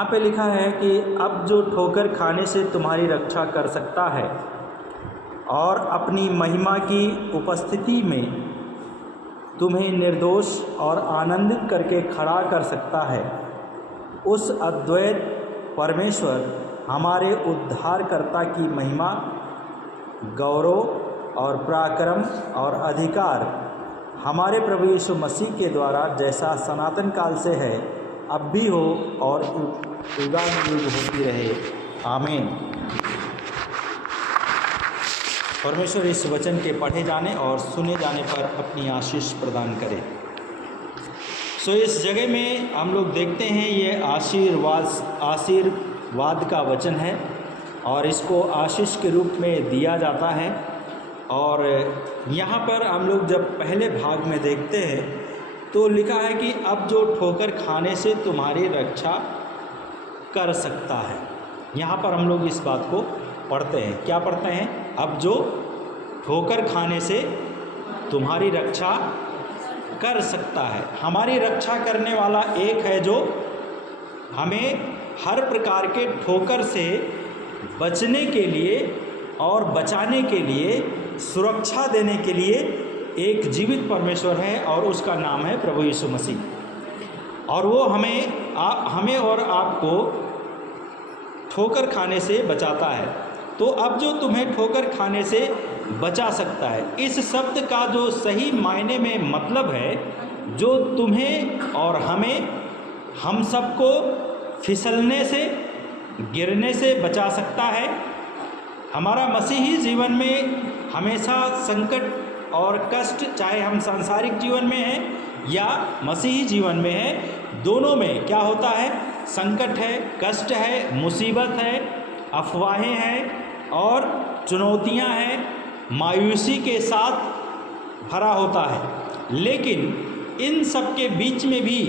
यहाँ पे लिखा है कि अब जो ठोकर खाने से तुम्हारी रक्षा कर सकता है और अपनी महिमा की उपस्थिति में तुम्हें निर्दोष और आनंदित करके खड़ा कर सकता है, उस अद्वैत परमेश्वर हमारे उद्धारकर्ता की महिमा, गौरव और पराक्रम और अधिकार हमारे प्रभु यीशु मसीह के द्वारा जैसा सनातन काल से है, अब भी हो और युगानुयुग होती रहे। आमीन। परमेश्वर इस वचन के पढ़े जाने और सुने जाने पर अपनी आशीष प्रदान करे। इस जगह में हम लोग देखते हैं ये आशीर्वाद का वचन है और इसको आशीष के रूप में दिया जाता है। और यहाँ पर हम लोग जब पहले भाग में देखते हैं तो लिखा है कि अब जो ठोकर खाने से तुम्हारी रक्षा कर सकता है। यहाँ पर हम लोग इस बात को पढ़ते हैं। क्या पढ़ते हैं? अब जो ठोकर खाने से तुम्हारी रक्षा कर सकता है। हमारी रक्षा करने वाला एक है जो हमें हर प्रकार के ठोकर से बचने के लिए और बचाने के लिए, सुरक्षा देने के लिए एक जीवित परमेश्वर है और उसका नाम है प्रभु यीशु मसीह। और वो हमें और आपको ठोकर खाने से बचाता है। तो अब जो तुम्हें ठोकर खाने से बचा सकता है, इस शब्द का जो सही मायने में मतलब है, जो तुम्हें और हम सबको फिसलने से, गिरने से बचा सकता है। हमारा मसीही जीवन में हमेशा संकट और कष्ट, चाहे हम सांसारिक जीवन में हैं या मसीही जीवन में हैं, दोनों में क्या होता है? संकट है, कष्ट है, मुसीबत है, अफवाहें हैं और चुनौतियां हैं, मायूसी के साथ भरा होता है। लेकिन इन सब के बीच में भी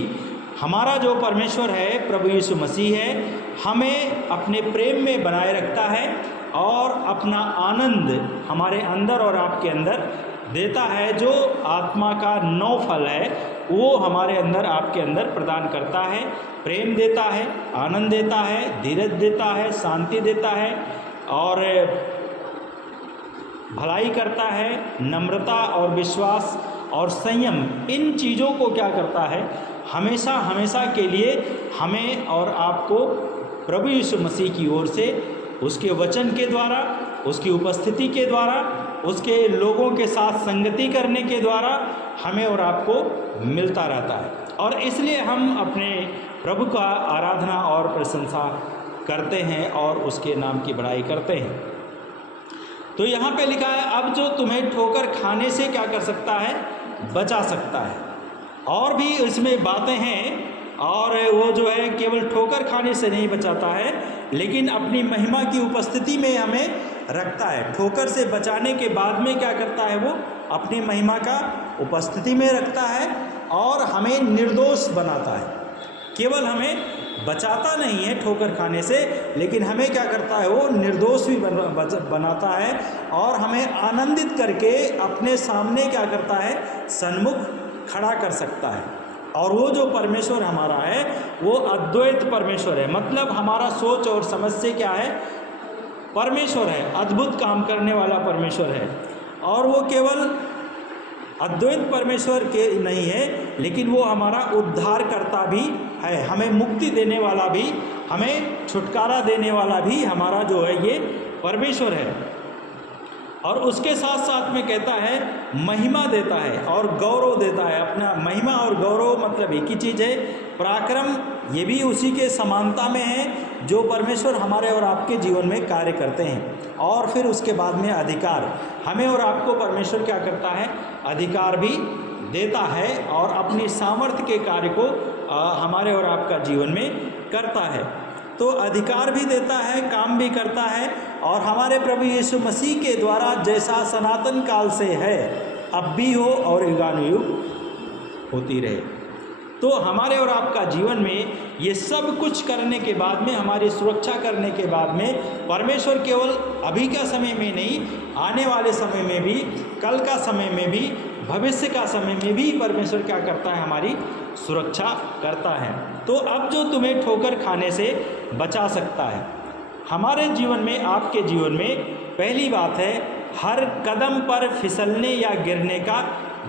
हमारा जो परमेश्वर है, प्रभु यीशु मसीह है, हमें अपने प्रेम में बनाए रखता है और अपना आनंद हमारे अंदर और आपके अंदर देता है। जो आत्मा का 9 फल है वो हमारे अंदर, आपके अंदर प्रदान करता है। प्रेम देता है, आनंद देता है, धीरज देता है, शांति देता है और भलाई करता है, नम्रता और विश्वास और संयम। इन चीज़ों को क्या करता है? हमेशा हमेशा के लिए हमें और आपको प्रभु यीशु मसीह की ओर से, उसके वचन के द्वारा, उसकी उपस्थिति के द्वारा, उसके लोगों के साथ संगति करने के द्वारा हमें और आपको मिलता रहता है। और इसलिए हम अपने प्रभु का आराधना और प्रशंसा करते हैं और उसके नाम की बड़ाई करते हैं। तो यहाँ पे लिखा है, अब जो तुम्हें ठोकर खाने से क्या कर सकता है? बचा सकता है। और भी इसमें बातें हैं, और वो जो है केवल ठोकर खाने से नहीं बचाता है, लेकिन अपनी महिमा की उपस्थिति में हमें रखता है। ठोकर से बचाने के बाद में क्या करता है? वो अपनी महिमा का उपस्थिति में रखता है और हमें निर्दोष बनाता है। केवल हमें बचाता नहीं है ठोकर खाने से, लेकिन हमें क्या करता है? वो निर्दोष भी बनाता है और हमें आनंदित करके अपने सामने क्या करता है? सन्मुख खड़ा कर सकता है। और वो जो परमेश्वर हमारा है वो अद्वैत परमेश्वर है। मतलब हमारा सोच और समझ से क्या है? परमेश्वर है, अद्भुत काम करने वाला परमेश्वर है। और वो केवल अद्वैत परमेश्वर के नहीं है, लेकिन वो हमारा उद्धारकर्ता भी है, हमें मुक्ति देने वाला भी, हमें छुटकारा देने वाला भी हमारा जो है ये परमेश्वर है। और उसके साथ साथ में कहता है महिमा देता है और गौरव देता है। अपना महिमा और गौरव मतलब एक ही चीज़ है। पराक्रम ये भी उसी के समानता में है जो परमेश्वर हमारे और आपके जीवन में कार्य करते हैं। और फिर उसके बाद में अधिकार, हमें और आपको परमेश्वर क्या करता है? अधिकार भी देता है और अपनी सामर्थ्य के कार्य को हमारे और आपका जीवन में करता है। तो अधिकार भी देता है, काम भी करता है और हमारे प्रभु यीशु मसीह के द्वारा जैसा सनातन काल से है, अब भी हो और युगानुयुग होती रहे। तो हमारे और आपका जीवन में ये सब कुछ करने के बाद में, हमारी सुरक्षा करने के बाद में, परमेश्वर केवल अभी का समय में नहीं, आने वाले समय में भी, कल का समय में भी भविष्य का समय में भी परमेश्वर क्या करता है, हमारी सुरक्षा करता है। तो अब जो तुम्हें ठोकर खाने से बचा सकता है हमारे जीवन में, आपके जीवन में, पहली बात है हर कदम पर फिसलने या गिरने का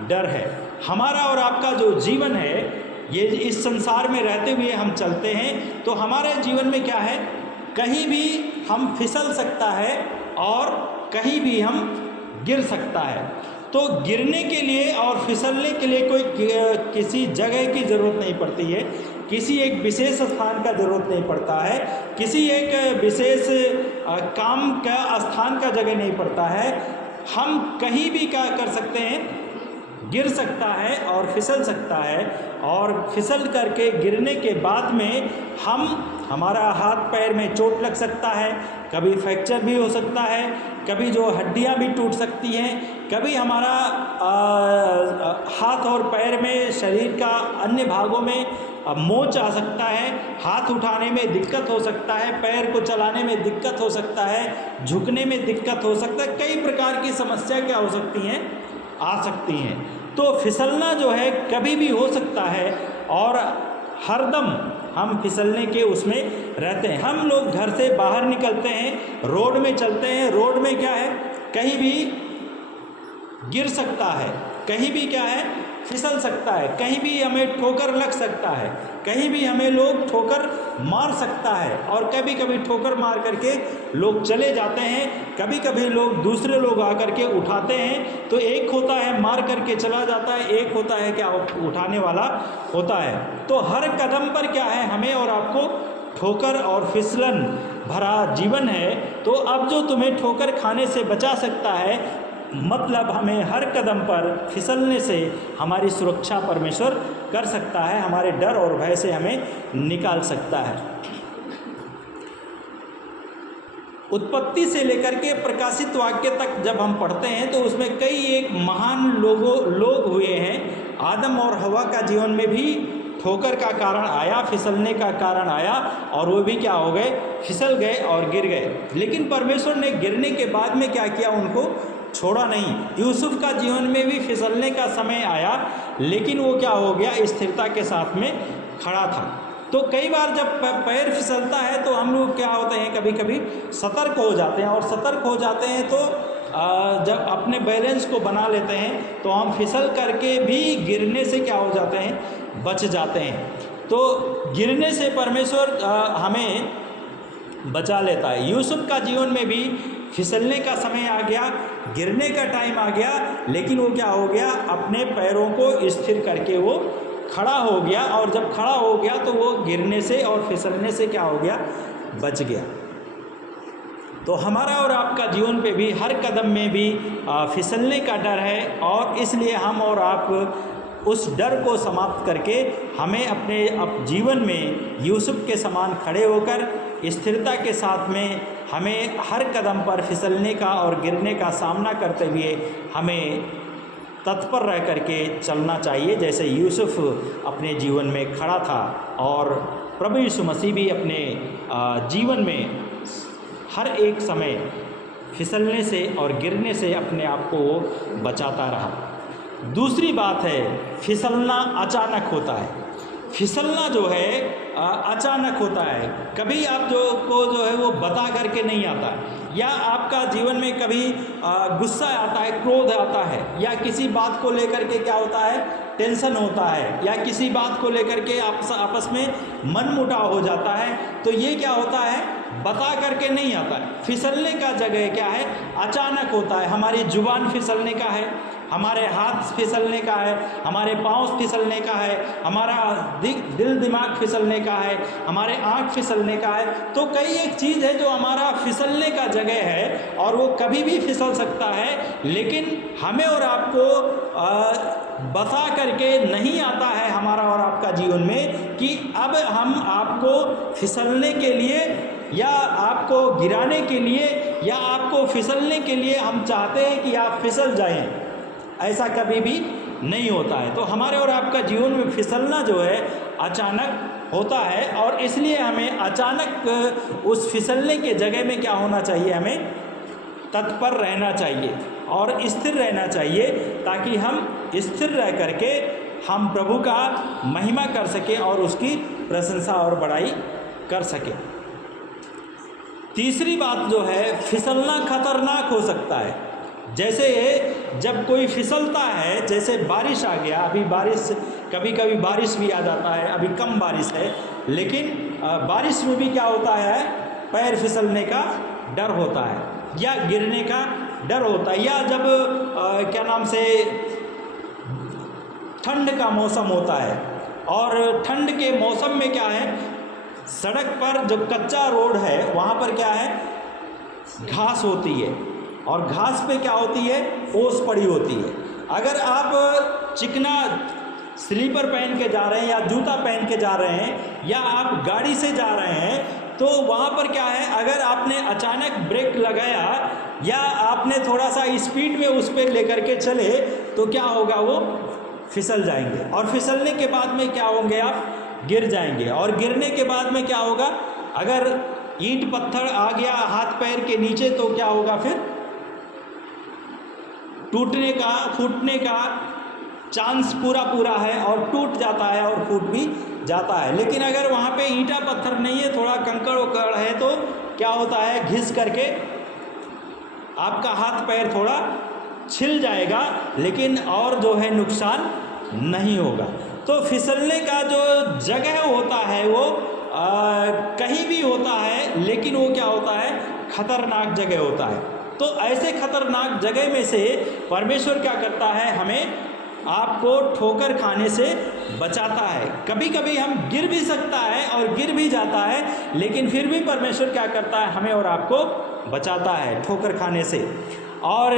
डर है। हमारा और आपका जो जीवन है, ये इस संसार में रहते हुए हम चलते हैं तो हमारे जीवन में क्या है, कहीं भी हम फिसल सकता है और कहीं भी हम गिर सकता है। तो गिरने के लिए और फिसलने के लिए कोई किसी जगह की ज़रूरत नहीं पड़ती है, किसी एक विशेष स्थान का ज़रूरत नहीं पड़ता है, किसी एक विशेष काम का स्थान का जगह नहीं पड़ता है। हम कहीं भी क्या कर सकते हैं, गिर सकता है और फिसल सकता है। और फिसल करके गिरने के बाद में हमारा हाथ पैर में चोट लग सकता है, कभी फ्रैक्चर भी हो सकता है, कभी जो हड्डियां भी टूट सकती हैं, कभी हमारा हाथ और पैर में, शरीर का अन्य भागों में मोच आ सकता है, हाथ उठाने में दिक्कत हो सकता है, पैर को चलाने में दिक्कत हो सकता है, झुकने में दिक्कत हो सकता है, कई प्रकार की समस्या क्या हो सकती हैं, आ सकती हैं। तो फिसलना जो है कभी भी हो सकता है और हरदम हम फिसलने के उसमें रहते हैं। हम लोग घर से बाहर निकलते हैं, रोड में चलते हैं, रोड में क्या है, कहीं भी गिर सकता है, कहीं भी क्या है, फिसल सकता है, कहीं भी हमें ठोकर लग सकता है, कहीं भी हमें लोग ठोकर मार सकता है। और कभी कभी ठोकर मार करके लोग चले जाते हैं, कभी कभी लोग दूसरे लोग आकर के उठाते हैं। तो एक होता है मार करके चला जाता है, एक होता है क्या, उठाने वाला होता है। तो हर कदम पर क्या है, हमें और आपको ठोकर और फिसलन भरा जीवन है। तो अब जो तुम्हें ठोकर खाने से बचा सकता है, मतलब हमें हर कदम पर फिसलने से हमारी सुरक्षा परमेश्वर कर सकता है, हमारे डर और भय से हमें निकाल सकता है। उत्पत्ति से लेकर के प्रकाशित वाक्य तक जब हम पढ़ते हैं तो उसमें कई एक महान लोग हुए हैं। आदम और हवा का जीवन में भी ठोकर का कारण आया, फिसलने का कारण आया और वो भी क्या हो गए, फिसल गए और गिर गए। लेकिन परमेश्वर ने गिरने के बाद में क्या किया, उनको छोड़ा नहीं। यूसुफ का जीवन में भी फिसलने का समय आया, लेकिन वो क्या हो गया, स्थिरता के साथ में खड़ा था। तो कई बार जब पैर फिसलता है तो हम लोग क्या होते हैं, कभी कभी सतर्क हो जाते हैं, और सतर्क हो जाते हैं तो जब अपने बैलेंस को बना लेते हैं तो हम फिसल करके भी गिरने से क्या हो जाते हैं, बच जाते हैं। तो गिरने से परमेश्वर हमें बचा लेता है। यूसुफ का जीवन में भी फिसलने का समय आ गया, गिरने का टाइम आ गया, लेकिन वो क्या हो गया, अपने पैरों को स्थिर करके वो खड़ा हो गया। और जब खड़ा हो गया तो वो गिरने से और फिसलने से क्या हो गया, बच गया। तो हमारा और आपका जीवन पे भी हर कदम में भी फिसलने का डर है, और इसलिए हम और आप उस डर को समाप्त करके हमें अपने जीवन में यूसुफ के समान खड़े होकर स्थिरता के साथ में हमें हर कदम पर फिसलने का और गिरने का सामना करते हुए हमें तत्पर रह करके चलना चाहिए, जैसे यूसुफ अपने जीवन में खड़ा था। और प्रभु यीशु मसीह भी अपने जीवन में हर एक समय फिसलने से और गिरने से अपने आप को बचाता रहा। दूसरी बात है, फिसलना अचानक होता है। फिसलना जो है अचानक होता है, कभी आप जो है वो बता करके नहीं आता, या आपका जीवन में कभी गुस्सा आता है, क्रोध आता है, या किसी बात को लेकर के क्या होता है, टेंशन होता है, या किसी बात को लेकर के आपस में मनमुटाव हो जाता है। तो ये क्या होता है, बता करके नहीं आता है। फिसलने का जगह क्या है, अचानक होता है। हमारी जुबान फिसलने का है, हमारे हाथ फिसलने का है, हमारे पाँव फिसलने का है, हमारा दिल दिमाग फिसलने का है, हमारे आँख फिसलने का है। तो कई एक चीज़ है जो हमारा फिसलने का जगह है, और वो कभी भी फिसल सकता है। लेकिन हमें और आपको बता करके नहीं आता है हमारा और आपका जीवन में कि अब हम आपको फिसलने के लिए या आपको गिराने के लिए या आपको फिसलने के लिए हम चाहते हैं कि आप फिसल जाएं। ऐसा कभी भी नहीं होता है। तो हमारे और आपका जीवन में फिसलना जो है अचानक होता है, और इसलिए हमें अचानक उस फिसलने के जगह में क्या होना चाहिए, हमें तत्पर रहना चाहिए और स्थिर रहना चाहिए, ताकि हम स्थिर रह करके हम प्रभु का महिमा कर सके और उसकी प्रशंसा और बड़ाई कर सके। तीसरी बात जो है, फिसलना खतरनाक हो सकता है। जैसे जब कोई फिसलता है, जैसे बारिश आ गया, अभी बारिश, कभी कभी बारिश भी आ जाता है, अभी कम बारिश है, लेकिन बारिश में भी क्या होता है, पैर फिसलने का डर होता है या गिरने का डर होता है। या जब क्या नाम से ठंड का मौसम होता है, और ठंड के मौसम में क्या है, सड़क पर जो कच्चा रोड है वहाँ पर क्या है, घास होती है, और घास पे क्या होती है, ओस पड़ी होती है। अगर आप चिकना स्लीपर पहन के जा रहे हैं या जूता पहन के जा रहे हैं या आप गाड़ी से जा रहे हैं, तो वहाँ पर क्या है, अगर आपने अचानक ब्रेक लगाया या आपने थोड़ा सा स्पीड में उस पर लेकर के चले, तो क्या होगा, वो फिसल जाएंगे, और फिसलने के बाद में क्या होंगे, आप गिर जाएंगे, और गिरने के बाद में क्या होगा, अगर ईंट पत्थर आ गया हाथ पैर के नीचे, तो क्या होगा, फिर टूटने का, फूटने का चांस पूरा है, और टूट जाता है और फूट भी जाता है। लेकिन अगर वहाँ पे ईंटा पत्थर नहीं है, थोड़ा कंकड़ उकड़ है, तो क्या होता है, घिस करके आपका हाथ पैर थोड़ा छिल जाएगा, लेकिन और जो है नुकसान नहीं होगा। तो फिसलने का जो जगह होता है वो कहीं भी होता है, लेकिन वो क्या होता है, खतरनाक जगह होता है। तो ऐसे खतरनाक जगह में से परमेश्वर क्या करता है, हमें आपको ठोकर खाने से बचाता है। कभी कभी हम गिर भी सकता है और गिर भी जाता है, लेकिन फिर भी परमेश्वर क्या करता है, हमें और आपको बचाता है ठोकर खाने से। और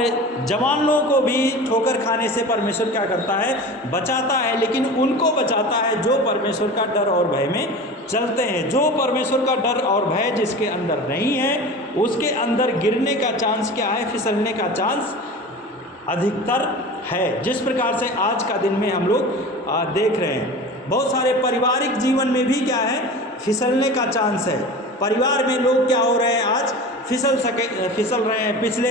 जवान लोगों को भी ठोकर खाने से परमेश्वर क्या करता है, बचाता है, लेकिन उनको बचाता है जो परमेश्वर का डर और भय में चलते हैं। जो परमेश्वर का डर और भय जिसके अंदर नहीं है, उसके अंदर गिरने का चांस क्या है, फिसलने का चांस अधिकतर है। जिस प्रकार से आज का दिन में हम लोग देख रहे हैं, बहुत सारे पारिवारिक जीवन में भी क्या है, फिसलने का चांस है। परिवार में लोग क्या हो रहे हैं, आज फिसल रहे हैं। पिछले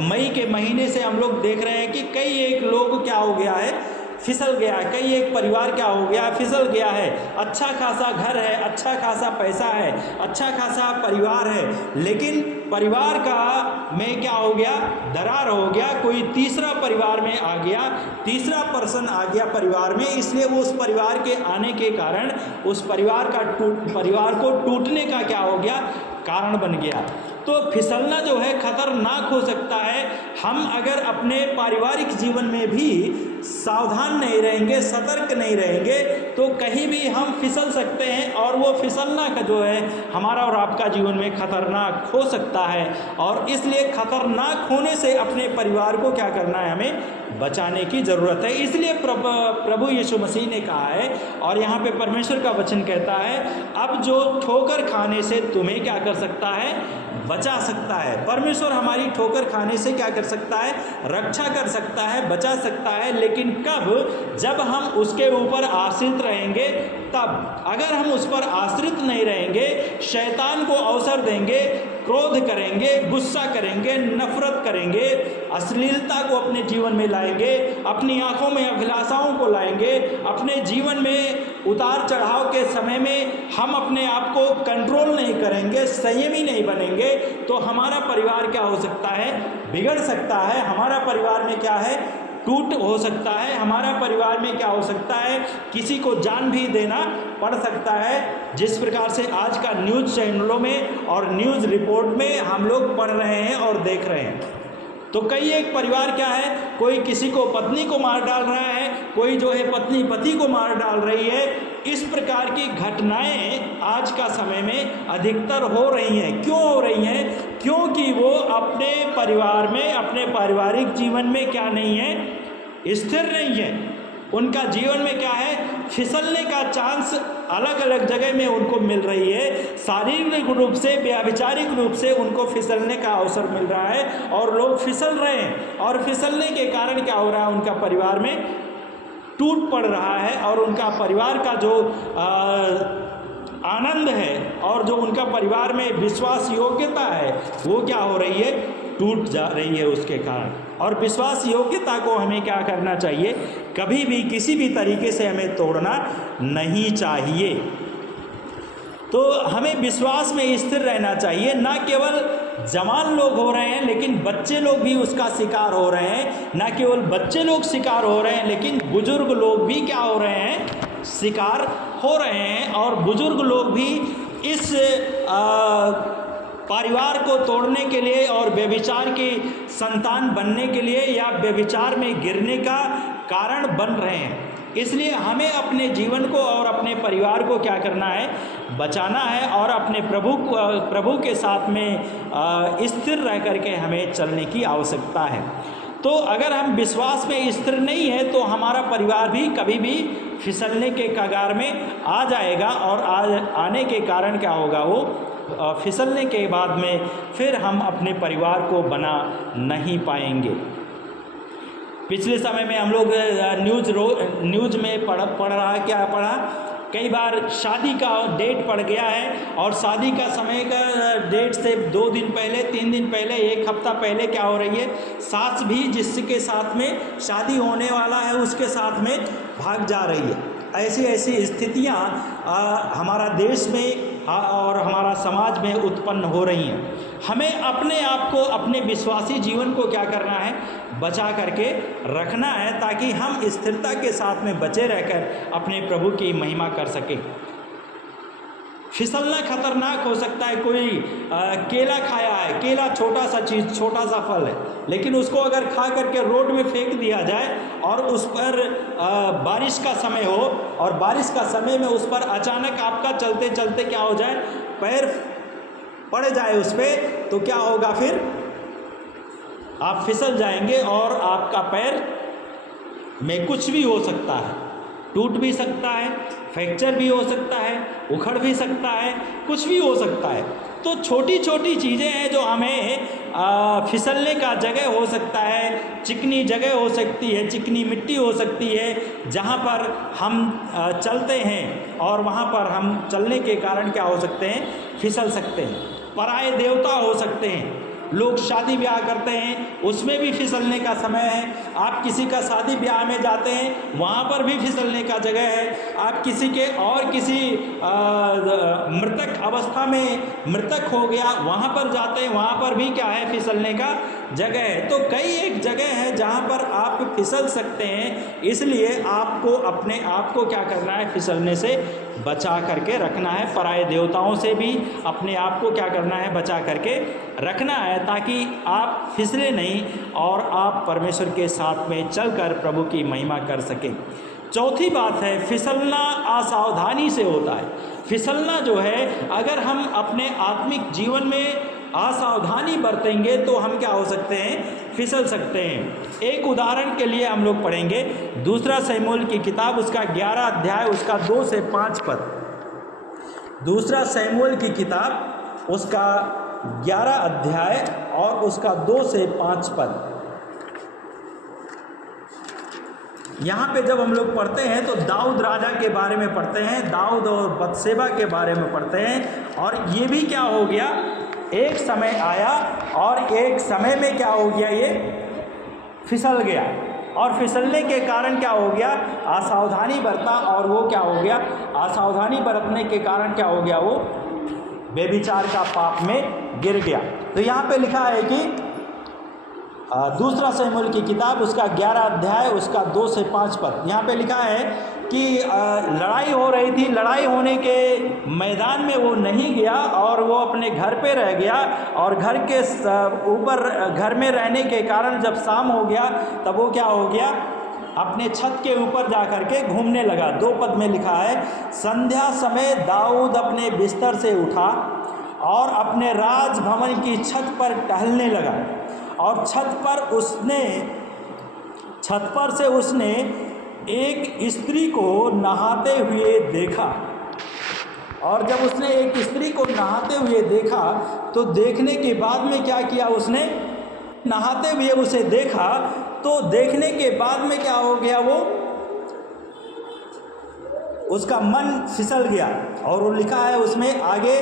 मई के महीने से हम लोग देख रहे हैं कि कई एक लोग क्या हो गया है, फिसल गया है, कई एक परिवार क्या हो गया, फिसल गया है। अच्छा खासा घर है, अच्छा खासा पैसा है, अच्छा खासा परिवार है, लेकिन परिवार का में क्या हो गया, दरार हो गया। कोई तीसरा परिवार में आ गया, तीसरा पर्सन आ गया परिवार में, इसलिए वो उस परिवार के आने के कारण उस परिवार को टूटने का क्या हो गया, कारण बन गया। तो फिसलना जो है खतरनाक हो सकता है। हम अगर अपने पारिवारिक जीवन में भी सावधान नहीं रहेंगे, सतर्क नहीं रहेंगे, तो कहीं भी हम फिसल सकते हैं, और वो फिसलना का जो है हमारा और आपका जीवन में खतरनाक हो सकता है। और इसलिए खतरनाक होने से अपने परिवार को क्या करना है, हमें बचाने की ज़रूरत है। इसलिए प्रभु यीशु मसीह ने कहा है, और यहाँ पे परमेश्वर का वचन कहता है, अब जो ठोकर खाने से तुम्हें क्या कर सकता है, बचा सकता है। परमेश्वर हमारी ठोकर खाने से क्या कर सकता है, रक्षा कर सकता है, बचा सकता है। लेकिन कब, जब हम उसके ऊपर आश्रित रहेंगे तब। अगर हम उस पर आश्रित नहीं रहेंगे, शैतान को अवसर देंगे, क्रोध करेंगे, गुस्सा करेंगे, नफरत करेंगे, अश्लीलता को अपने जीवन में लाएंगे, अपनी आंखों में अभिलाषाओं को लाएंगे, अपने जीवन में उतार चढ़ाव के समय में हम अपने आप को कंट्रोल नहीं करेंगे, संयमी नहीं बनेंगे, तो हमारा परिवार क्या हो सकता है, बिगड़ सकता है। हमारा परिवार में क्या है, टूट हो सकता है। हमारा परिवार में क्या हो सकता है, किसी को जान भी देना पड़ सकता है। जिस प्रकार से आज का न्यूज़ चैनलों में और न्यूज़ रिपोर्ट में हम लोग पढ़ रहे हैं और देख रहे हैं, तो कई एक परिवार क्या है, कोई किसी को पत्नी को मार डाल रहा है, कोई जो है पत्नी पति को मार डाल रही है। इस प्रकार की घटनाएं आज का समय में अधिकतर हो रही हैं। क्यों हो रही हैं? क्योंकि वो अपने परिवार में, अपने पारिवारिक जीवन में क्या नहीं है, स्थिर नहीं है। उनका जीवन में क्या है, फिसलने का चांस अलग अलग जगह में उनको मिल रही है। शारीरिक रूप से, व्यावचारिक रूप से उनको फिसलने का अवसर मिल रहा है, और लोग फिसल रहे हैं, और फिसलने के कारण क्या हो रहा है, उनका परिवार में टूट पड़ रहा है, और उनका परिवार का जो आनंद है और जो उनका परिवार में विश्वास योग्यता है, वो क्या हो रही है, टूट जा रही है उसके कारण। और विश्वास योग्यता को हमें क्या करना चाहिए, कभी भी किसी भी तरीके से हमें तोड़ना नहीं चाहिए। तो हमें विश्वास में स्थिर रहना चाहिए। ना केवल जवान लोग हो रहे हैं लेकिन बच्चे लोग भी उसका शिकार हो रहे हैं। ना केवल बच्चे लोग शिकार हो रहे हैं लेकिन बुजुर्ग लोग भी क्या हो रहे हैं, शिकार हो रहे हैं। और बुजुर्ग लोग भी इस परिवार को तोड़ने के लिए और व्यभिचार की संतान बनने के लिए या व्यभिचार में गिरने का कारण बन रहे हैं। इसलिए हमें अपने जीवन को और अपने परिवार को क्या करना है, बचाना है और अपने प्रभु के साथ में स्थिर रह करके हमें चलने की आवश्यकता है। तो अगर हम विश्वास में स्थिर नहीं है तो हमारा परिवार भी कभी भी फिसलने के कगार में आ जाएगा और आने के कारण क्या होगा, वो फिसलने के बाद में फिर हम अपने परिवार को बना नहीं पाएंगे। पिछले समय में हम लोग न्यूज़ में पढ़ रहा, क्या पढ़ा, कई बार शादी का डेट पड़ गया है और शादी का समय का डेट से 2 दिन पहले, 3 दिन पहले, 1 हफ्ता पहले क्या हो रही है, सास भी जिसके साथ में शादी होने वाला है उसके साथ में भाग जा रही है। ऐसी स्थितियाँ हमारा देश में और हमारा समाज में उत्पन्न हो रही हैं। हमें अपने आप को, अपने विश्वासी जीवन को क्या करना है, बचा करके रखना है ताकि हम स्थिरता के साथ में बचे रहकर अपने प्रभु की महिमा कर सकें। फिसलना खतरनाक हो सकता है। कोई केला खाया है, केला छोटा सा चीज़, छोटा सा फल है, लेकिन उसको अगर खा करके रोड में फेंक दिया जाए और उस पर बारिश का समय हो और बारिश का समय में उस पर अचानक आपका चलते चलते क्या हो जाए, पैर पड़ जाए उस पर, तो क्या होगा, फिर आप फिसल जाएंगे और आपका पैर में कुछ भी हो सकता है, टूट भी सकता है, फ्रैक्चर भी हो सकता है, उखड़ भी सकता है, कुछ भी हो सकता है। तो छोटी छोटी चीज़ें हैं जो हमें फिसलने का जगह हो सकता है, चिकनी जगह हो सकती है, चिकनी मिट्टी हो सकती है जहाँ पर हम चलते हैं और वहाँ पर हम चलने के कारण क्या हो सकते हैं, फिसल सकते हैं। पराये देवता हो सकते हैं। लोग शादी ब्याह करते हैं, उसमें भी फिसलने का समय है। आप किसी का शादी ब्याह में जाते हैं, वहाँ पर भी फिसलने का जगह है। आप किसी के और किसी मृतक अवस्था में मृतक हो गया, वहाँ पर जाते हैं, वहाँ पर भी क्या है, फिसलने का जगह है। तो कई एक जगह है जहाँ पर आप फिसल सकते हैं। इसलिए आपको अपने आप को क्या करना है, फिसलने से बचा करके रखना है। पराये देवताओं से भी अपने आप को क्या करना है, बचा करके रखना है ताकि आप फिसले नहीं और आप परमेश्वर के साथ में चलकर प्रभु की महिमा कर सकें। चौथी बात है, फिसलना असावधानी से होता है। फिसलना जो है, अगर हम अपने आत्मिक जीवन में असावधानी बरतेंगे तो हम क्या हो सकते हैं, फिसल सकते हैं। एक उदाहरण के लिए हम लोग पढ़ेंगे 2 शमूएल की किताब, उसका 11 अध्याय, उसका 2 से 5 पद। 2 शमूएल की किताब, उसका 11 अध्याय और उसका 2 से 5 पद। यहाँ पे जब हम लोग पढ़ते हैं तो दाऊद राजा के बारे में पढ़ते हैं, दाऊद और बतशेबा के बारे में पढ़ते हैं। और ये भी क्या हो गया, एक समय आया और एक समय में क्या हो गया, ये फिसल गया और फिसलने के कारण क्या हो गया, असावधानी बरता और वो क्या हो गया, असावधानी बरतने के कारण क्या हो गया, वो व्यभिचार का पाप में गिर गया। तो यहाँ पे लिखा है कि 2 शमूएल की किताब, उसका 11 अध्याय, उसका 2 से 5 पद। यहाँ पे लिखा है कि लड़ाई हो रही थी, लड़ाई होने के मैदान में वो नहीं गया और वो अपने घर पे रह गया। और घर के ऊपर, घर में रहने के कारण जब शाम हो गया तब वो क्या हो गया, अपने छत के ऊपर जा कर के घूमने लगा। 2 पद में लिखा है, संध्या समय दाऊद अपने बिस्तर से उठा और अपने राजभवन की छत पर टहलने लगा और छत पर से उसने एक स्त्री को नहाते हुए देखा। और जब उसने एक स्त्री को नहाते हुए देखा तो देखने के बाद में क्या किया, उसने नहाते हुए उसे देखा तो देखने के बाद में क्या हो गया, वो उसका मन फिसल गया। और वो लिखा है उसमें आगे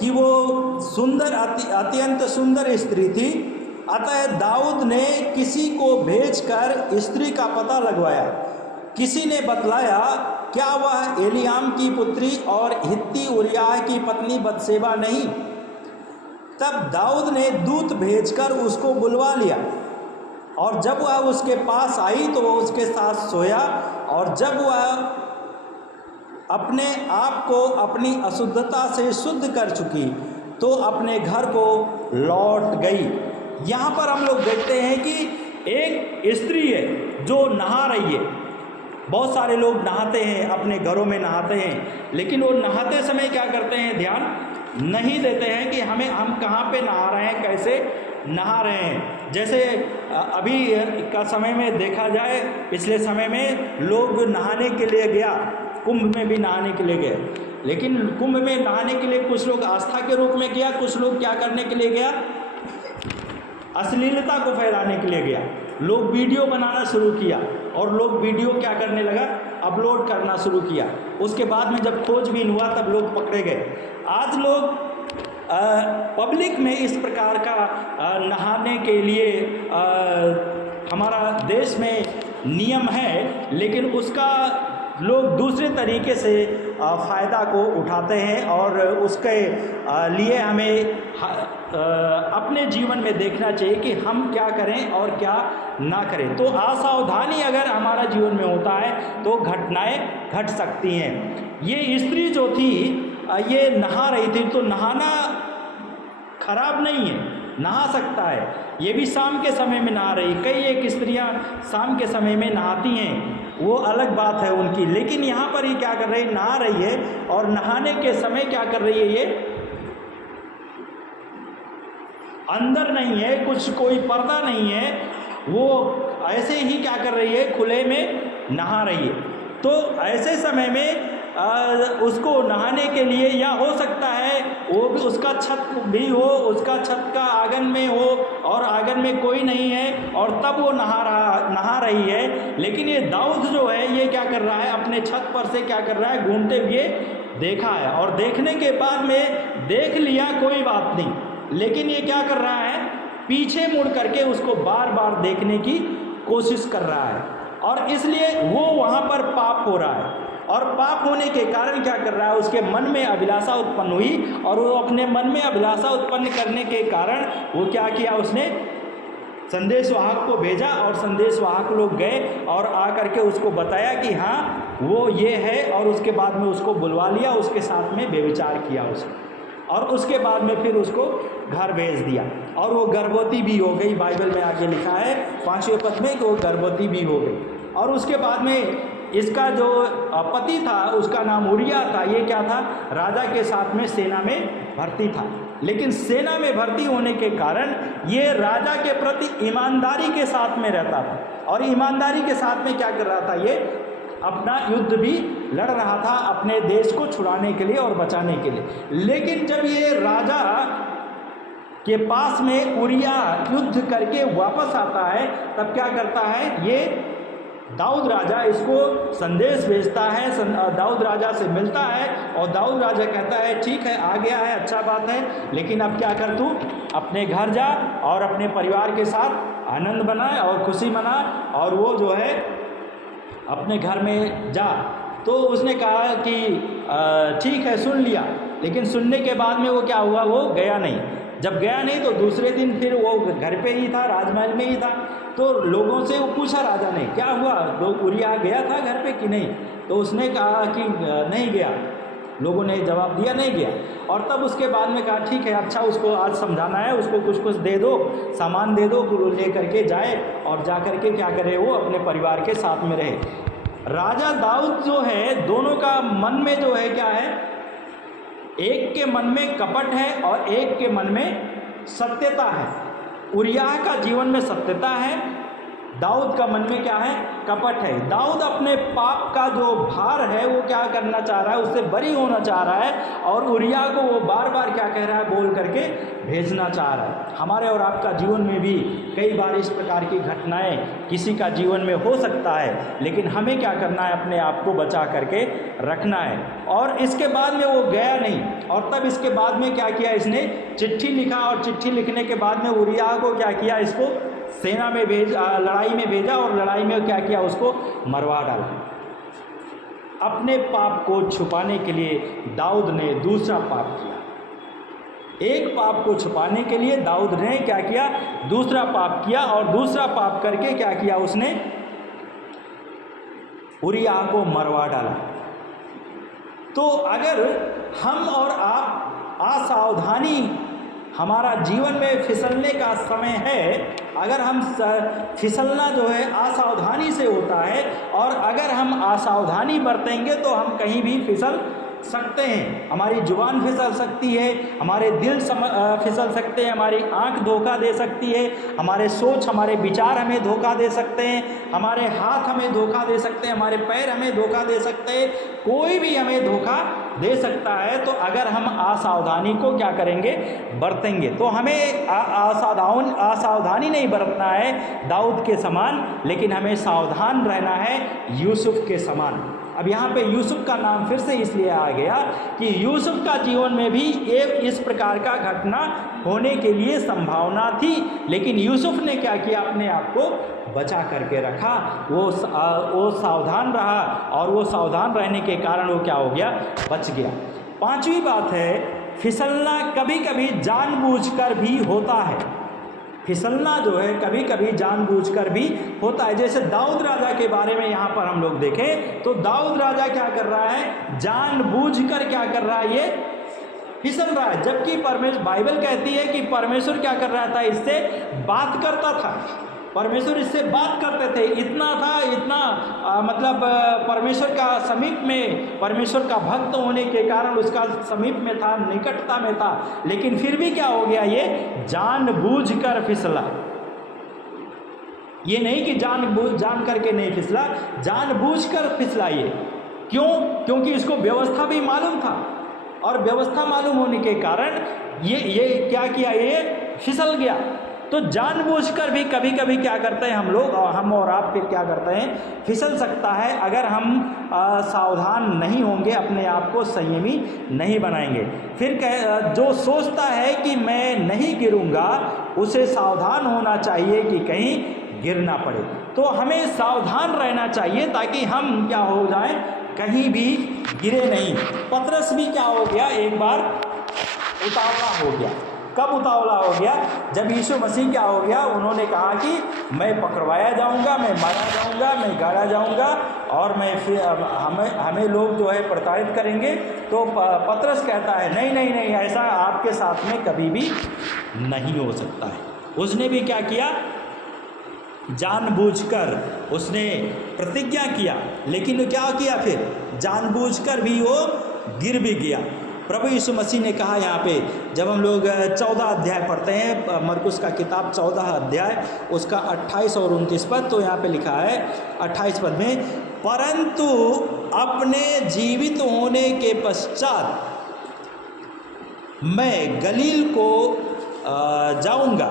कि वो सुंदर, अत्यंत सुंदर स्त्री थी। अतः दाऊद ने किसी को भेजकर स्त्री का पता लगवाया। किसी ने बतलाया, क्या वह एलियाम की पुत्री और हित्ती उरिय्याह की पत्नी बतशेबा नहीं? तब दाऊद ने दूत भेजकर उसको बुलवा लिया, और जब वह उसके पास आई तो वह उसके साथ सोया, और जब वह अपने आप को अपनी अशुद्धता से शुद्ध कर चुकी तो अपने घर को लौट गई। यहाँ पर हम लोग देखते हैं कि एक स्त्री है जो नहा रही है। बहुत सारे लोग नहाते हैं, अपने घरों में नहाते हैं, लेकिन वो नहाते समय क्या करते हैं, ध्यान नहीं देते हैं कि हम कहाँ पे नहा रहे हैं, कैसे नहा रहे हैं। जैसे अभी का समय में देखा जाए, पिछले समय में लोग नहाने के लिए गया, कुंभ में भी नहाने के लिए गए, लेकिन कुंभ में नहाने के लिए कुछ लोग आस्था के रूप में गया, कुछ लोग क्या करने के लिए गया, अश्लीलता को फैलाने के लिए गया। लोग वीडियो बनाना शुरू किया, और लोग वीडियो क्या करने लगा, अपलोड करना शुरू किया। उसके बाद में जब खोजबीन हुआ तब लोग पकड़े गए। आज लोग पब्लिक में इस प्रकार का नहाने के लिए हमारा देश में नियम है, लेकिन उसका लोग दूसरे तरीके से फ़ायदा को उठाते हैं, और उसके लिए हमें अपने जीवन में देखना चाहिए कि हम क्या करें और क्या ना करें। तो असावधानी अगर हमारा जीवन में होता है तो घटनाएं घट सकती हैं। ये स्त्री जो थी ये नहा रही थी, तो नहाना खराब नहीं है, नहा सकता है। ये भी शाम के समय में नहा रही, कई एक स्त्रियां शाम के समय में नहाती हैं, वो अलग बात है उनकी। लेकिन यहाँ पर ये क्या कर रही है, नहा रही है, और नहाने के समय क्या कर रही है, ये अंदर नहीं है, कुछ कोई पर्दा नहीं है, वो ऐसे ही क्या कर रही है, खुले में नहा रही है। तो ऐसे समय में उसको नहाने के लिए, या हो सकता है वो भी उसका छत भी हो, उसका छत का आंगन में हो और आंगन में कोई नहीं है, और तब वो नहा रही है। लेकिन ये दाऊद जो है ये क्या कर रहा है, अपने छत पर से क्या कर रहा है, घूमते हुए देखा है, और देखने के बाद में देख लिया, कोई बात नहीं, लेकिन ये क्या कर रहा है, पीछे मुड़ करके उसको बार बार देखने की कोशिश कर रहा है, और इसलिए वो वहाँ पर पाप हो रहा है। और पाप होने के कारण क्या कर रहा है, उसके मन में अभिलाषा उत्पन्न हुई, और वो अपने मन में अभिलाषा उत्पन्न करने के कारण वो क्या किया, उसने संदेशवाहक को भेजा, और संदेशवाहक लोग गए और आकर के उसको बताया कि हाँ वो ये है, और उसके बाद में उसको बुलवा लिया, उसके साथ में व्यभिचार किया उसने, और उसके बाद में फिर उसको घर भेज दिया, और वो गर्भवती भी हो गई। बाइबल में आगे लिखा है 5वें पद में कि वो गर्भवती भी हो गई। और उसके बाद में इसका जो पति था उसका नाम उरिय्याह था, ये क्या था, राजा के साथ में सेना में भर्ती था। लेकिन सेना में भर्ती होने के कारण ये राजा के प्रति ईमानदारी के साथ में रहता था, और ईमानदारी के साथ में क्या कर रहा था, ये अपना युद्ध भी लड़ रहा था अपने देश को छुड़ाने के लिए और बचाने के लिए। लेकिन जब ये राजा के पास में उरिय्याह युद्ध करके वापस आता है, तब क्या करता है, ये दाऊद राजा इसको संदेश भेजता है, दाऊद राजा से मिलता है, और दाऊद राजा कहता है ठीक है, आ गया है, अच्छा बात है, लेकिन अब क्या कर, तू अपने घर जा और अपने परिवार के साथ आनंद बनाए और खुशी मना, और वो जो है अपने घर में जा। तो उसने कहा कि ठीक है, सुन लिया। लेकिन सुनने के बाद में वो क्या हुआ, वो गया नहीं। जब गया नहीं तो दूसरे दिन फिर वो घर पे ही था, राजमहल में ही था। तो लोगों से वो पूछा राजा ने, क्या हुआ, लोग उरिय्याह गया था घर पे कि नहीं? तो उसने कहा कि नहीं गया। लोगों ने जवाब दिया नहीं गया। और तब उसके बाद में कहा ठीक है, अच्छा उसको आज समझाना है, उसको कुछ कुछ दे दो, सामान दे दो, ले करके जाए और जा करके क्या करे, वो अपने परिवार के साथ में रहे। राजा दाऊद जो है, दोनों का मन में जो है क्या है, एक के मन में कपट है और एक के मन में सत्यता है। उरिय्याह का जीवन में सत्यता है, दाऊद का मन में क्या है, कपट है। दाऊद अपने पाप का जो भार है वो क्या करना चाह रहा है, उससे बरी होना चाह रहा है, और उरिय्याह को वो बार बार क्या कह रहा है, बोल करके भेजना चाह रहा है। हमारे और आपका जीवन में भी कई बार इस प्रकार की घटनाएं किसी का जीवन में हो सकता है, लेकिन हमें क्या करना है, अपने आप को बचा करके रखना है। और इसके बाद में वो गया नहीं, और तब इसके बाद में क्या किया, इसने चिट्ठी लिखा, और चिट्ठी लिखने के बाद में उरिय्याह को क्या किया, इसको सेना में लड़ाई में भेजा, और लड़ाई में क्या किया, उसको मरवा डाला। अपने पाप को छुपाने के लिए दाऊद ने दूसरा पाप किया। एक पाप को छुपाने के लिए दाऊद ने क्या किया? दूसरा पाप किया। और दूसरा पाप करके क्या किया? उसने उरिय्याह को मरवा डाला। तो अगर हम और आप असावधानी, हमारा जीवन में फिसलने का समय है, अगर हम फिसलना जो है असावधानी से होता है, और अगर हम असावधानी बरतेंगे तो हम कहीं भी फिसल सकते हैं। हमारी जुबान फिसल सकती है, हमारे दिल फिसल सकते हैं, हमारी आंख धोखा दे सकती है, हमारे सोच, हमारे विचार हमें धोखा दे सकते हैं, हमारे हाथ हमें धोखा दे सकते हैं, हमारे पैर हमें धोखा दे सकते हैं, कोई भी हमें धोखा दे सकता है। तो अगर हम असावधानी को क्या करेंगे? बरतेंगे। तो हमें असावधानी नहीं बरतना है दाऊद के समान, लेकिन हमें सावधान रहना है यूसुफ के समान। अब यहाँ पे यूसुफ का नाम फिर से इसलिए आ गया कि यूसुफ का जीवन में भी इस प्रकार का घटना होने के लिए संभावना थी, लेकिन यूसुफ ने क्या किया? अपने आप को बचा करके रखा। वो सावधान रहा, और वो सावधान रहने के कारण वो क्या हो गया? बच गया। पांचवी बात है, फिसलना कभी कभी जानबूझकर भी होता है। फिसलना जो है कभी कभी जानबूझकर भी होता है। जैसे दाऊद राजा के बारे में यहाँ पर हम लोग देखें तो दाऊद राजा क्या कर रहा है? जानबूझकर क्या कर रहा है? ये फिसल रहा है। जबकि बाइबल कहती है कि परमेश्वर क्या कर रहा था? इससे बात करता था। परमेश्वर इससे बात करते थे। इतना मतलब परमेश्वर का समीप में, परमेश्वर का भक्त होने के कारण उसका समीप में था, निकटता में था, लेकिन फिर भी क्या हो गया? ये जानबूझकर फिसला। ये नहीं कि जान करके नहीं फिसला, जानबूझकर फिसला। ये क्यों? क्योंकि इसको व्यवस्था भी मालूम था, और व्यवस्था मालूम होने के कारण ये क्या किया? ये फिसल गया। तो जानबूझकर भी कभी कभी क्या करते हैं हम लोग, और हम और आप फिर क्या करते हैं? फिसल सकता है अगर हम सावधान नहीं होंगे, अपने आप को संयमी नहीं बनाएंगे। फिर जो सोचता है कि मैं नहीं गिरूंगा, उसे सावधान होना चाहिए कि कहीं गिर ना पड़े। तो हमें सावधान रहना चाहिए ताकि हम क्या हो जाए? कहीं भी गिरे नहीं। पतरस भी क्या हो गया? एक बार उतावला हो गया। कब उतावला हो गया? जब यीशु मसीह क्या हो गया? उन्होंने कहा कि मैं पकड़वाया जाऊंगा, मैं मारा जाऊंगा, मैं गाड़ा जाऊंगा, और मैं फिर हमें लोग जो है प्रताड़ित करेंगे। तो पतरस कहता है नहीं नहीं नहीं, ऐसा आपके साथ में कभी भी नहीं हो सकता है। उसने भी क्या किया? जानबूझकर उसने प्रतिज्ञा किया, लेकिन क्या किया? फिर जानबूझकर भी वो गिर भी गया। प्रभु यीशु मसीह ने कहा यहाँ पे, जब हम लोग 14 अध्याय पढ़ते हैं, मरकुस का किताब 14 अध्याय, उसका 28 और 29 पद, तो यहाँ पे लिखा है 28 पद में, परंतु अपने जीवित होने के पश्चात मैं गलील को जाऊंगा।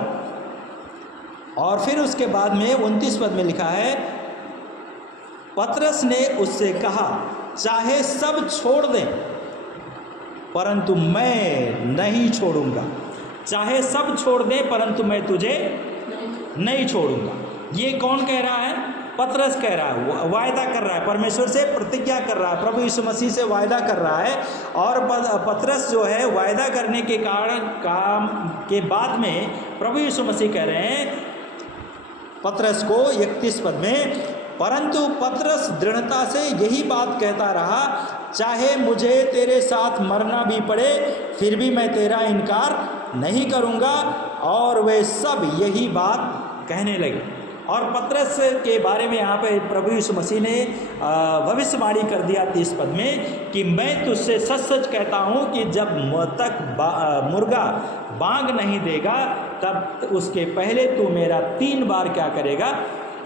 और फिर उसके बाद में 29 पद में लिखा है, पतरस ने उससे कहा, चाहे सब छोड़ दें परंतु मैं नहीं छोड़ूंगा। चाहे सब छोड़ दें परंतु मैं तुझे नहीं छोड़ूंगा। ये कौन कह रहा है? पतरस कह रहा है, वायदा कर रहा है, परमेश्वर से प्रतिज्ञा कर रहा है, प्रभु यीशु मसीह से वायदा कर रहा है। और पतरस जो है वायदा करने के कारण काम के बाद में प्रभु यीशु मसीह कह रहे हैं पतरस को 31 पद में, परंतु पतरस दृढ़ता से यही बात कहता रहा, चाहे मुझे तेरे साथ मरना भी पड़े फिर भी मैं तेरा इनकार नहीं करूँगा। और वे सब यही बात कहने लगे। और पतरस के बारे में यहाँ पे प्रभु यीशु मसीह ने भविष्यवाणी कर दिया 30 पद में कि मैं तुझसे सच सच कहता हूँ कि जब तक मुर्गा बांग नहीं देगा तब उसके पहले तू मेरा 3 बार क्या करेगा?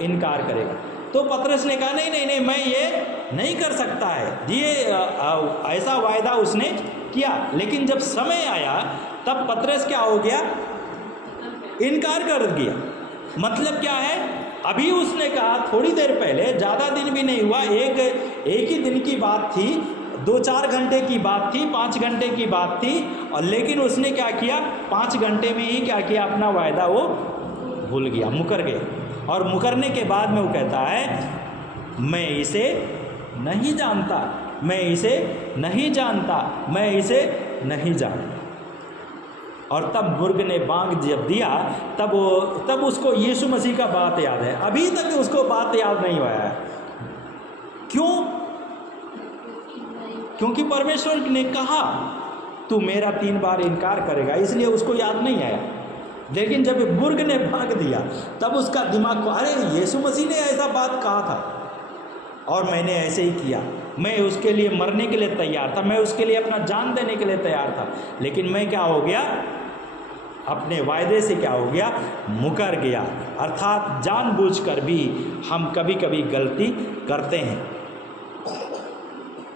इनकार करेगा। तो पतरस ने कहा नहीं नहीं नहीं, मैं ये नहीं कर सकता है। ये ऐसा वायदा उसने किया, लेकिन जब समय आया तब पतरस क्या हो गया? इनकार कर दिया। मतलब क्या है? अभी उसने कहा थोड़ी देर पहले, ज़्यादा दिन भी नहीं हुआ, एक ही दिन की बात थी, 2-4 घंटे की बात थी, 5 घंटे की बात थी, और लेकिन उसने क्या किया? 5 घंटे में ही क्या किया? अपना वायदा वो भूल गया, मुकर गया। और मुकरने के बाद में वो कहता है मैं इसे नहीं जानता, मैं इसे नहीं जानता, मैं इसे नहीं जानता। और तब मुर्ग ने बांग जब दिया तब उसको यीशु मसीह का बात याद है। अभी तक उसको बात याद नहीं हुआ है। क्यों? क्योंकि परमेश्वर ने कहा तू मेरा 3 बार इनकार करेगा, इसलिए उसको याद नहीं आया। लेकिन जब मुर्ग ने भाग दिया तब उसका दिमाग को, अरे यीशु मसीह ने ऐसा बात कहा था और मैंने ऐसे ही किया, मैं उसके लिए मरने के लिए तैयार था, मैं उसके लिए अपना जान देने के लिए तैयार था, लेकिन मैं क्या हो गया, अपने वायदे से क्या हो गया, मुकर गया। अर्थात जानबूझकर भी हम कभी कभी गलती करते हैं।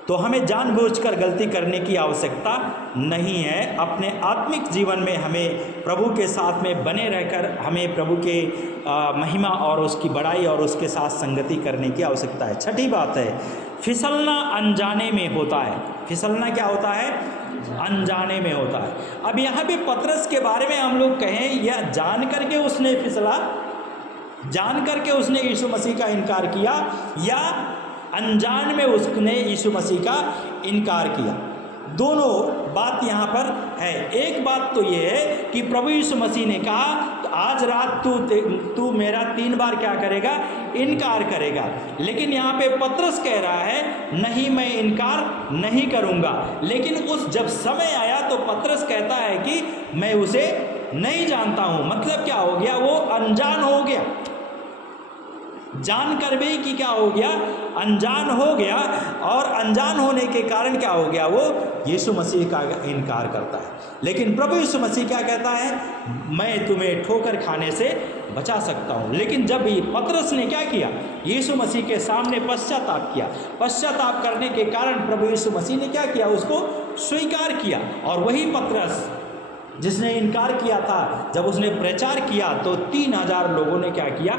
तो हमें जानबूझकर गलती करने की आवश्यकता नहीं है। अपने आत्मिक जीवन में हमें प्रभु के साथ में बने रहकर हमें प्रभु के महिमा और उसकी बड़ाई और उसके साथ संगति करने की आवश्यकता है। छठी बात है, फिसलना अनजाने में होता है। फिसलना क्या होता है? अनजाने में होता है। अब यहाँ पे पतरस के बारे में हम लोग कहें, या जान करके उसने फिसला, जान करके उसने यीशु मसीह का इनकार किया, या अनजान में उसने यीशु मसीह का इनकार किया। दोनों बात यहाँ पर है। एक बात तो ये है कि प्रभु यीशु मसीह ने कहा तो आज रात तू मेरा 3 बार क्या करेगा, इनकार करेगा। लेकिन यहाँ पे पतरस कह रहा है नहीं, मैं इनकार नहीं करूँगा। लेकिन उस जब समय आया तो पतरस कहता है कि मैं उसे नहीं जानता हूँ। मतलब क्या हो गया, वो अनजान हो गया। जान कर भी कि क्या हो गया, अनजान हो गया। और अनजान होने के कारण क्या हो गया, वो यीशु मसीह का इनकार करता है। लेकिन प्रभु यीशु मसीह क्या कहता है, मैं तुम्हें ठोकर खाने से बचा सकता हूँ। लेकिन जब पतरस ने क्या किया, यीशु मसीह के सामने पश्चाताप किया, पश्चाताप करने के कारण प्रभु यीशु मसीह ने क्या किया, उसको स्वीकार किया। और वही पतरस जिसने इनकार किया था, जब उसने प्रचार किया तो 3000 लोगों ने क्या किया,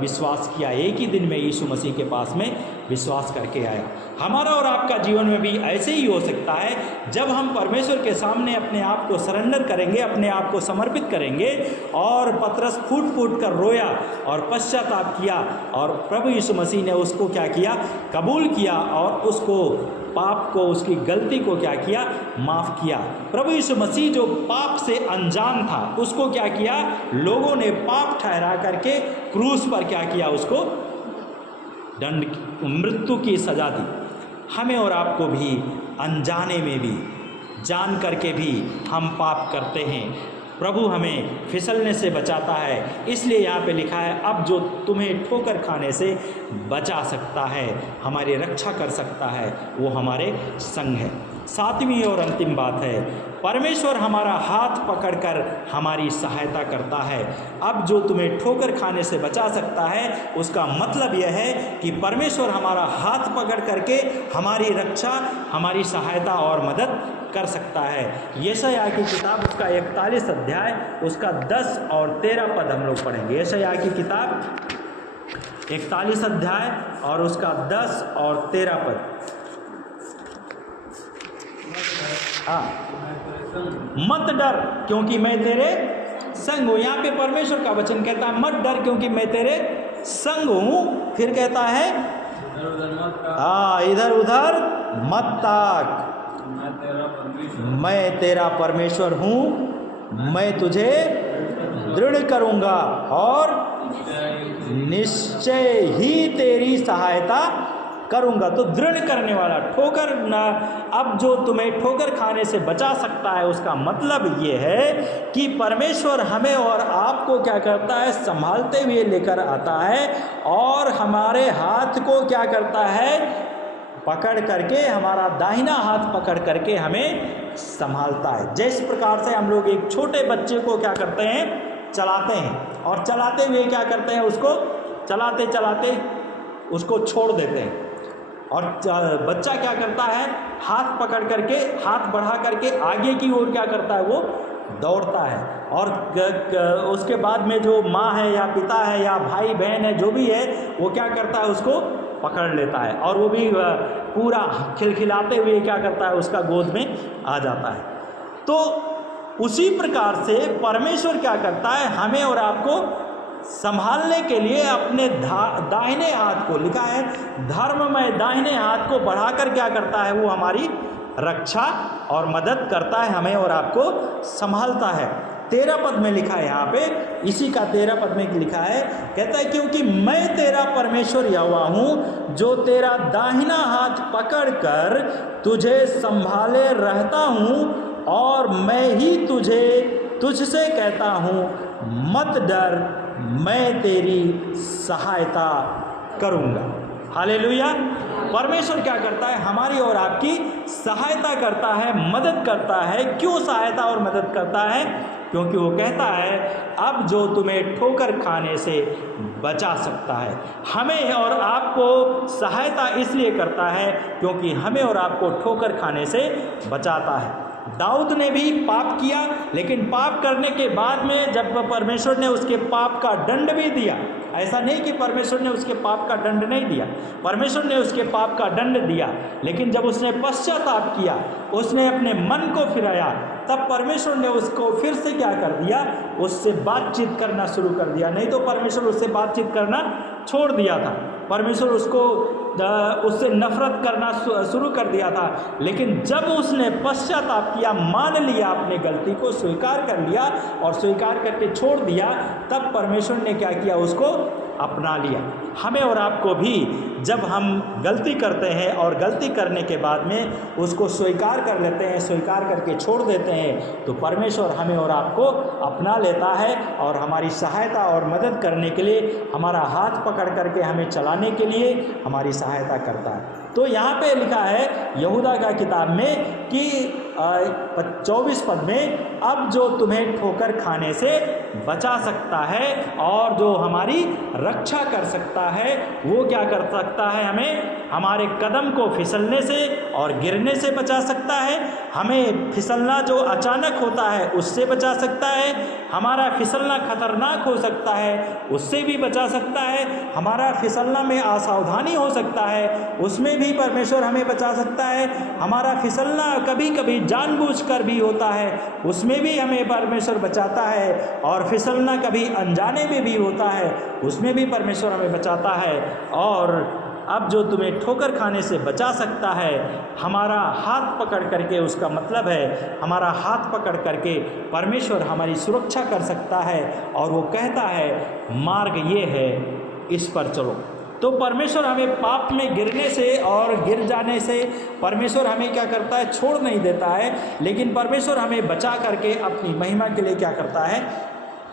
विश्वास किया। एक ही दिन में यीशु मसीह के पास में विश्वास करके आया। हमारा और आपका जीवन में भी ऐसे ही हो सकता है। जब हम परमेश्वर के सामने अपने आप को सरेंडर करेंगे, अपने आप को समर्पित करेंगे, और पतरस फूट फूट कर रोया और पश्चाताप किया, और प्रभु यीशु मसीह ने उसको क्या किया, कबूल किया, और उसको पाप को, उसकी गलती को क्या किया, माफ़ किया। प्रभु यीशु मसीह जो पाप से अनजान था, उसको क्या किया, लोगों ने पाप ठहरा करके क्रूस पर क्या किया, उसको दंड, मृत्यु की सजा दी। हमें और आपको भी अनजाने में भी, जान करके भी हम पाप करते हैं। प्रभु हमें फिसलने से बचाता है। इसलिए यहाँ पे लिखा है, अब जो तुम्हें ठोकर खाने से बचा सकता है, हमारी रक्षा कर सकता है, वो हमारे संग है। 7वीं और अंतिम बात है, परमेश्वर हमारा हाथ पकड़कर हमारी सहायता करता है। अब जो तुम्हें ठोकर खाने से बचा सकता है, उसका मतलब यह है कि परमेश्वर हमारा हाथ पकड़ करके हमारी रक्षा, हमारी सहायता और मदद कर सकता है। यशायाह की किताब उसका 41 अध्याय उसका 10 और 13 पद हम लोग पढ़ेंगे। यशायाह की किताब 41 अध्याय और उसका 10 और 13 पद। हाँ, मत डर क्योंकि मैं तेरे संग हूँ। यहाँ पे परमेश्वर का वचन कहता है मत डर क्योंकि मैं तेरे संग हूँ। फिर कहता है हाँ, इधर उधर मत ताक, मैं तेरा परमेश्वर हूँ, मैं तुझे दृढ़ करूँगा और निश्चय ही तेरी सहायता करूँगा। तो दृढ़ करने वाला, ठोकर न, अब जो तुम्हें ठोकर खाने से बचा सकता है, उसका मतलब ये है कि परमेश्वर हमें और आपको क्या करता है, संभालते हुए लेकर आता है, और हमारे हाथ को क्या करता है, पकड़ करके, हमारा दाहिना हाथ पकड़ करके हमें संभालता है। जिस प्रकार से हम लोग एक छोटे बच्चे को क्या करते हैं, चलाते हैं, और चलाते हुए क्या करते हैं, उसको चलाते चलाते उसको छोड़ देते हैं, और बच्चा क्या करता है, हाथ पकड़ करके, हाथ बढ़ा करके आगे की ओर क्या करता है, वो दौड़ता है। और उसके बाद में जो माँ है या पिता है या भाई बहन है, जो भी है, वो क्या करता है, उसको पकड़ लेता है, और वो भी पूरा खिलखिलाते हुए क्या करता है, उसका गोद में आ जाता है। तो उसी प्रकार से परमेश्वर क्या करता है, हमें और आपको संभालने के लिए अपने दाहिने हाथ को, लिखा है धर्ममय दाहिने हाथ को बढ़ाकर क्या करता है, वो हमारी रक्षा और मदद करता है, हमें और आपको संभालता है। 13 पद में लिखा है, यहाँ पे इसी का 13 पद में लिखा है, कहता है क्योंकि मैं तेरा परमेश्वर यहोवा हूँ जो तेरा दाहिना हाथ पकड़कर तुझे संभाले रहता हूँ, और मैं ही तुझसे कहता हूँ मत डर, मैं तेरी सहायता करूँगा। हालेलुया। परमेश्वर क्या करता है, हमारी और आपकी सहायता करता है, मदद करता है। क्यों सहायता और मदद करता है? क्योंकि वो कहता है अब जो तुम्हें ठोकर खाने से बचा सकता है। हमें और आपको सहायता इसलिए करता है क्योंकि हमें और आपको ठोकर खाने से बचाता है। दाऊद ने भी पाप किया, लेकिन पाप करने के बाद में जब परमेश्वर ने उसके पाप का दंड भी दिया, ऐसा नहीं कि परमेश्वर ने उसके पाप का दंड नहीं दिया, परमेश्वर ने उसके पाप का दंड दिया, लेकिन जब उसने पश्चाताप किया, उसने अपने मन को फिराया, तब परमेश्वर ने उसको फिर से क्या कर दिया, उससे बातचीत करना शुरू कर दिया। नहीं तो परमेश्वर उससे बातचीत करना छोड़ दिया था, परमेश्वर उससे नफरत करना शुरू कर दिया था। लेकिन जब उसने पश्चाताप किया, मान लिया, अपने गलती को स्वीकार कर लिया और स्वीकार करके छोड़ दिया, तब परमेश्वर ने क्या किया, उसको अपना लिया। हमें और आपको भी जब हम गलती करते हैं और गलती करने के बाद में उसको स्वीकार कर लेते हैं, स्वीकार करके छोड़ देते हैं, तो परमेश्वर हमें और आपको अपना लेता है और हमारी सहायता और मदद करने के लिए, हमारा हाथ पकड़ करके हमें चलाने के लिए हमारी सहायता करता है। तो यहाँ पे लिखा है यहूदा का किताब में कि 24 पद में, अब जो तुम्हें ठोकर खाने से बचा सकता है और जो हमारी रक्षा कर सकता है, वो क्या कर सकता है, हमें हमारे कदम को फिसलने से और गिरने से बचा सकता है। हमें फिसलना जो अचानक होता है उससे बचा सकता है, हमारा फिसलना खतरनाक हो सकता है उससे भी बचा सकता है, हमारा फिसलना में असावधानी हो सकता है उसमें भी परमेश्वर हमें बचा सकता है, हमारा फिसलना कभी कभी जानबूझकर भी होता है उसमें भी हमें परमेश्वर बचाता है, और फिसलना कभी अनजाने में भी होता है उसमें भी परमेश्वर हमें बचाता है। और अब जो तुम्हें ठोकर खाने से बचा सकता है, हमारा हाथ पकड़ करके, उसका मतलब है हमारा हाथ पकड़ करके परमेश्वर हमारी सुरक्षा कर सकता है, और वो कहता है मार्ग ये है, इस पर चलो। तो परमेश्वर हमें पाप में गिरने से और गिर जाने से परमेश्वर हमें क्या करता है, छोड़ नहीं देता है, लेकिन परमेश्वर हमें बचा करके अपनी महिमा के लिए क्या करता है,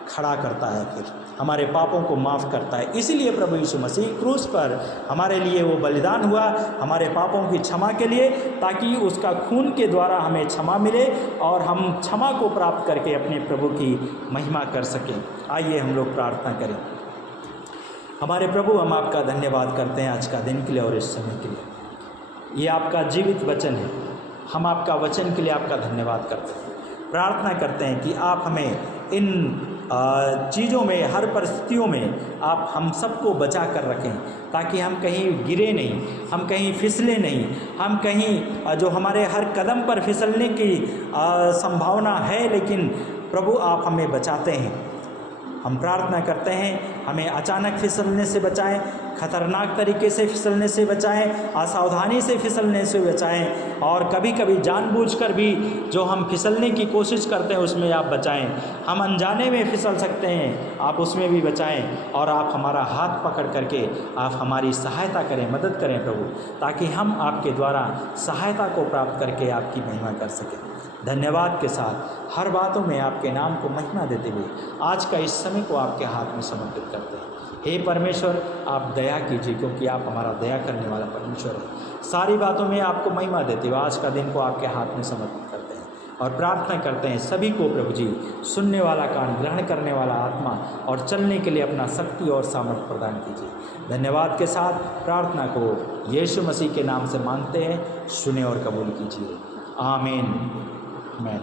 खड़ा करता है, फिर हमारे पापों को माफ़ करता है। इसीलिए प्रभु यीशु मसीह क्रूस पर हमारे लिए वो बलिदान हुआ, हमारे पापों की क्षमा के लिए, ताकि उसका खून के द्वारा हमें क्षमा मिले और हम क्षमा को प्राप्त करके अपने प्रभु की महिमा कर सकें। आइए हम लोग प्रार्थना करें। हमारे प्रभु, हम आपका धन्यवाद करते हैं आज का दिन के लिए और इस समय के लिए। ये आपका जीवित वचन है, हम आपका वचन के लिए आपका धन्यवाद करते हैं। प्रार्थना करते हैं कि आप हमें इन चीज़ों में, हर परिस्थितियों में आप हम सबको बचा कर रखें, ताकि हम कहीं गिरे नहीं, हम कहीं फिसले नहीं, हम कहीं जो हमारे हर कदम पर फिसलने की संभावना है, लेकिन प्रभु आप हमें बचाते हैं। हम प्रार्थना करते हैं हमें अचानक फिसलने से बचाएं, खतरनाक तरीके से फिसलने से बचाएं, असावधानी से फिसलने से बचाएं, और कभी कभी जानबूझकर भी जो हम फिसलने की कोशिश करते हैं उसमें आप बचाएं। हम अनजाने में फिसल सकते हैं, आप उसमें भी बचाएं, और आप हमारा हाथ पकड़ करके आप हमारी सहायता करें, मदद करें प्रभु, ताकि हम आपके द्वारा सहायता को प्राप्त करके आपकी महिमा कर सकें। धन्यवाद के साथ हर बातों में आपके नाम को महिमा देते हुए आज का इस समय को आपके हाथ में समर्पित करते हैं। हे परमेश्वर, आप दया कीजिए, क्योंकि आप हमारा दया करने वाला परमेश्वर है। सारी बातों में आपको महिमा देते हुए आज का दिन को आपके हाथ में समर्पित करते हैं और प्रार्थना करते हैं सभी को प्रभु जी सुनने वाला कान, ग्रहण करने वाला आत्मा और चलने के लिए अपना शक्ति और सामर्थ्य प्रदान कीजिए। धन्यवाद के साथ प्रार्थना को यीशु मसीह के नाम से मांगते हैं, सुने और कबूल कीजिए। आमीन। मैं